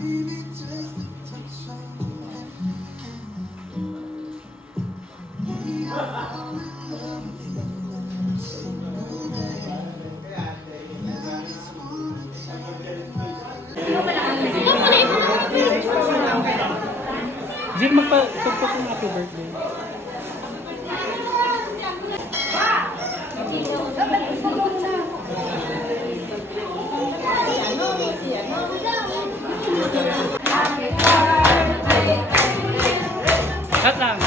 Jim, magpa-tugtog ng happy birthday. Cut lang.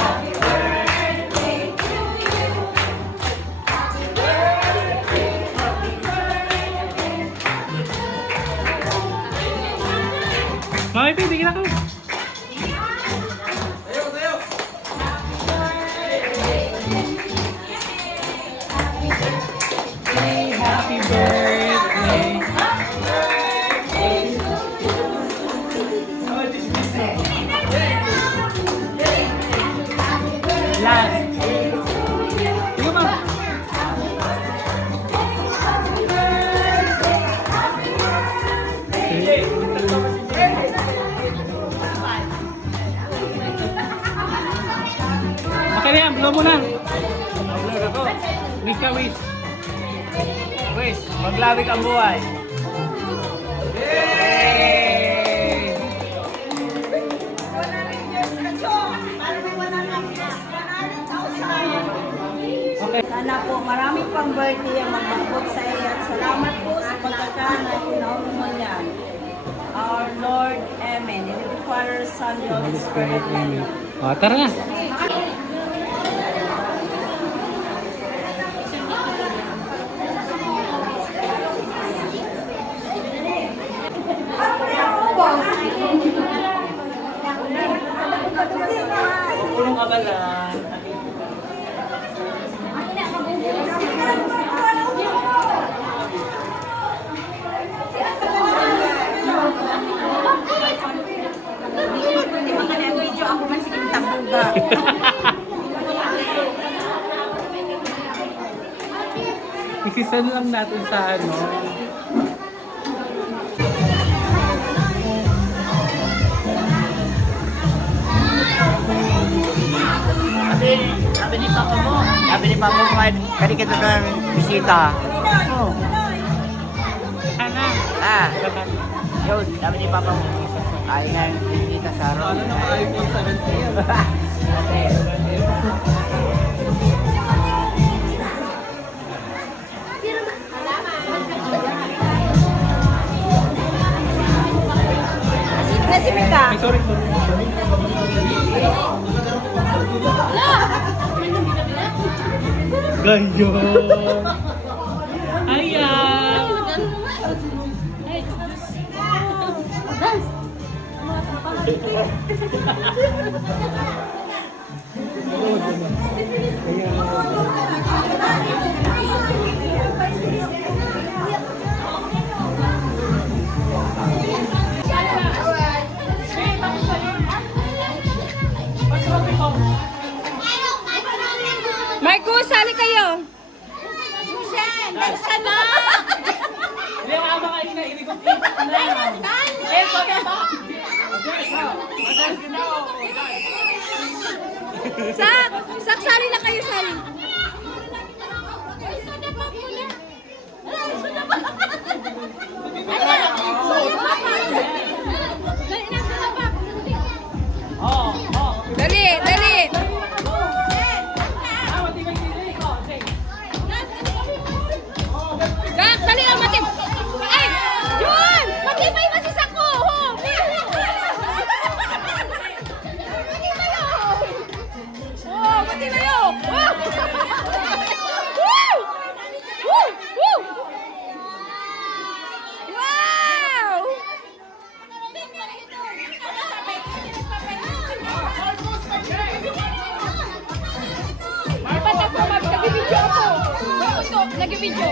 Mami, bigyan ako. Happy birthday. Last. Sige ba? Okay na yan, blow mo na. Blow ako. Wish ka, wish. Wish, maglawig ang buhay. Yay! Okay. Sana po marami pang birthday ang magbakot sa iyo at salamat po sa pagkakana na tinawag mo niyan. Our Lord, Amen. In the Father, Son, and Holy Spirit. Amen. Tara na. Tulong ka ba lang? Video ako man sige tabuga. Isisan lang natin sa ano. Sabi ni Papa mo. Sabi ni Papa mo, kani kita ng bisita. Oh. Ana. Ah, yun, sabi ni Papa mo. Ay na yung bisita sa araw. Ano na iPhone 17? Si Mika. Ay, sorry. Ganyo. Ayan. Marco, sali kayo. Sana! Hindi nga mga ina-inigot na. Eh, sorry ba? Sak, sali na kayo, sali. Dali, dali. Gak, dali lang matip. Ay, yun! Matibay masisak ko. Matibay yun. Oh, matibay yun. Woo! Woo! Woo! Wow! Dapat ako nag-video ako. Nag-video.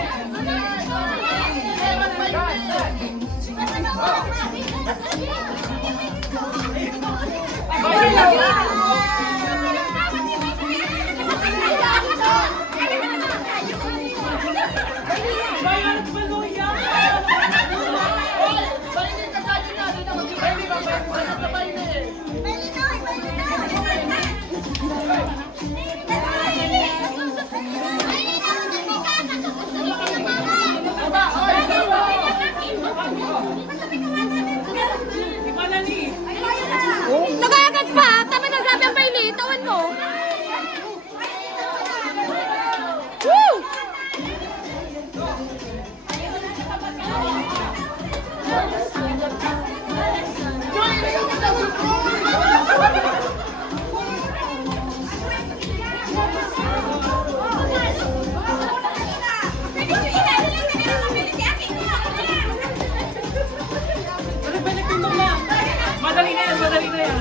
Balik na yan.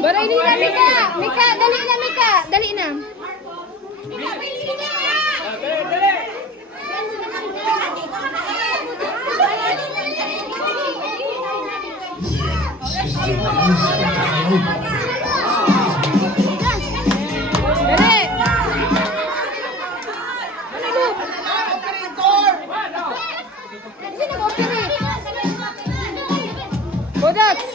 Baray na, Mika! Mika, dali na, Mika! Dali na! Dali! Budots!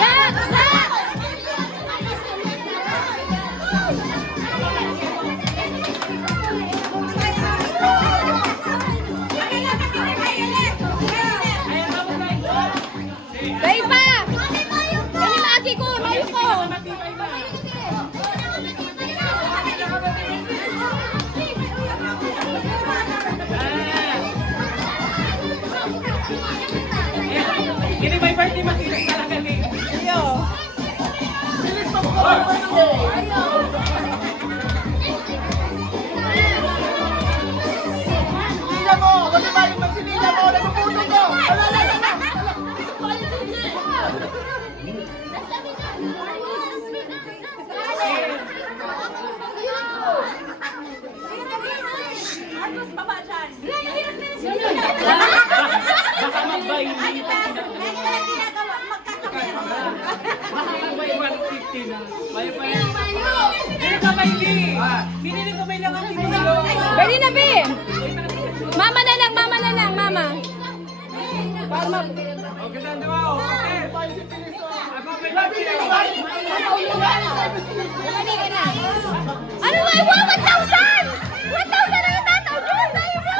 Zak! Zak! Dahil pa! Dali lagi ko! Dali ko! Ini may birthday makinig talaga ni. Iyo. Sinila mo! Wala ba yung magsinila mo? Nagpuputo ko! Baka mag-buy ni. Baka mag-buy 150 na. Bayo pa yan. Pero ka ba hindi? Binili ko may lang ang tinilo. Pwede na, Bi! Mama na lang, mama na lang, mama. Para ma... Okay na, diba? Okay. Ako may birthday. Dali ka na. Ano ba? Wow, 1,000! 1,000 na yung tataw! Diyos, tayo mo!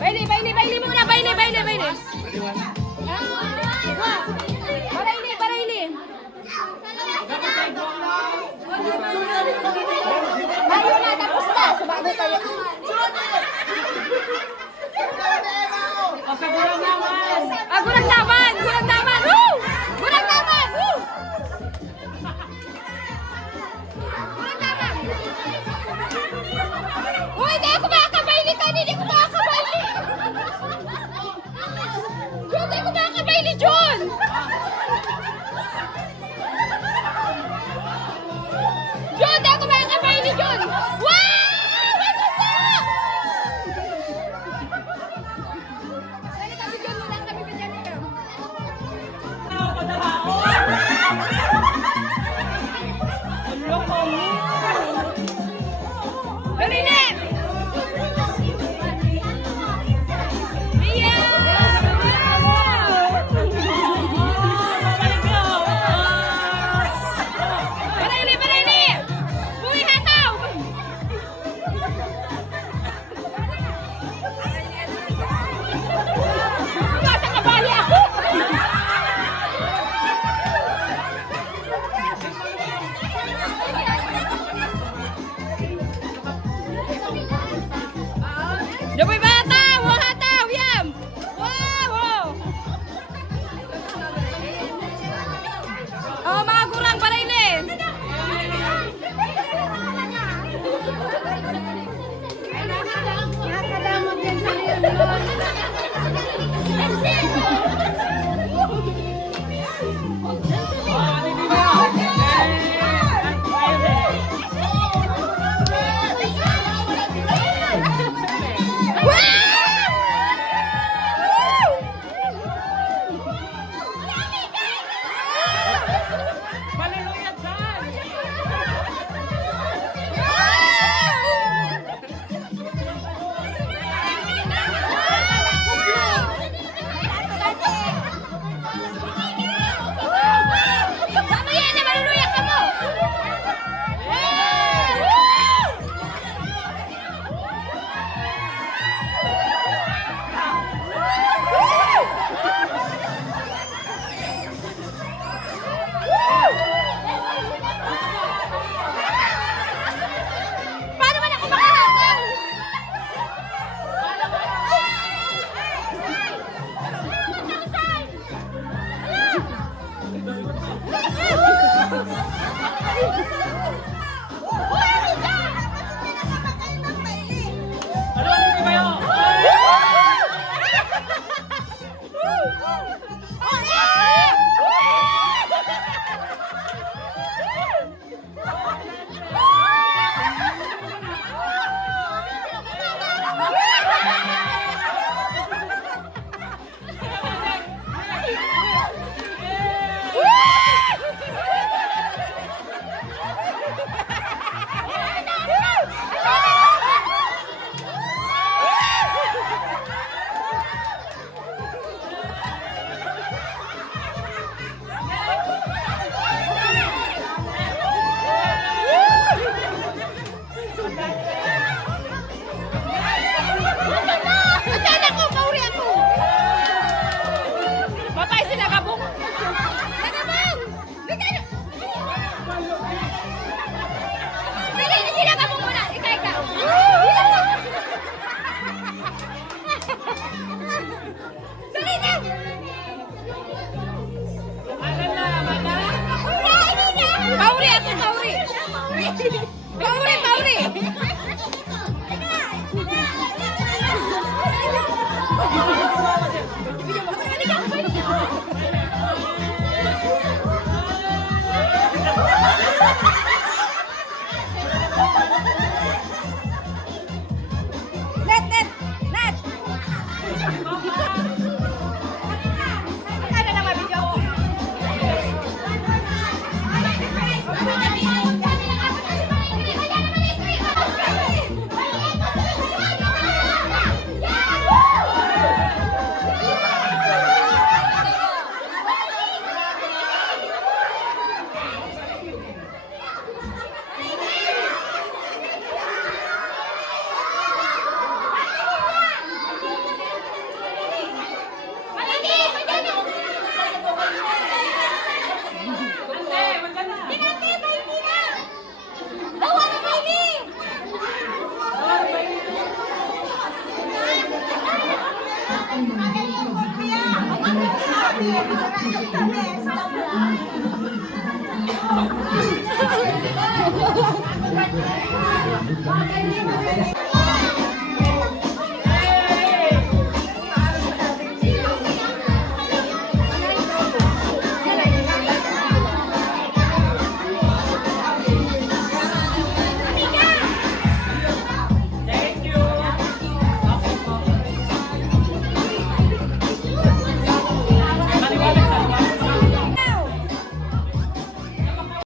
Baili, baili, baili muna! Baili, baili, baili! Baraili, baraili! Bayo na, tapos na! Subago tayo. O sa gurang naman. Ah, gurang laban! Gurang laban! Woo! Gurang laban! Woo! Gurang laban! Uy, hindi ako makakabaili ka! Hindi ko makakabaili! Jun, hindi ko makakabaili, Jun! Jun, hindi ako makakabaili, Jun! Wow! Ano ba? Dali, kami dyan muna, kami dyan muna. Dali na! Mia! Barili, barili! Buhay hataw! Nasa kabali ako! Daboy ba hataw? Wow, hataw! Yam! Wow! Wow! Oh, mga gurang barili! Nakadamot yan sa liyon. Hallelujah, John! Wow! Magkailan ko, pauri ako. Papay sila kabong. Nagabang! Magkailan? Sige, sila kabong muna. Ikaw. Dali na! Pauri ako, pauri. Pauri. Net. Ano naman video? Kami.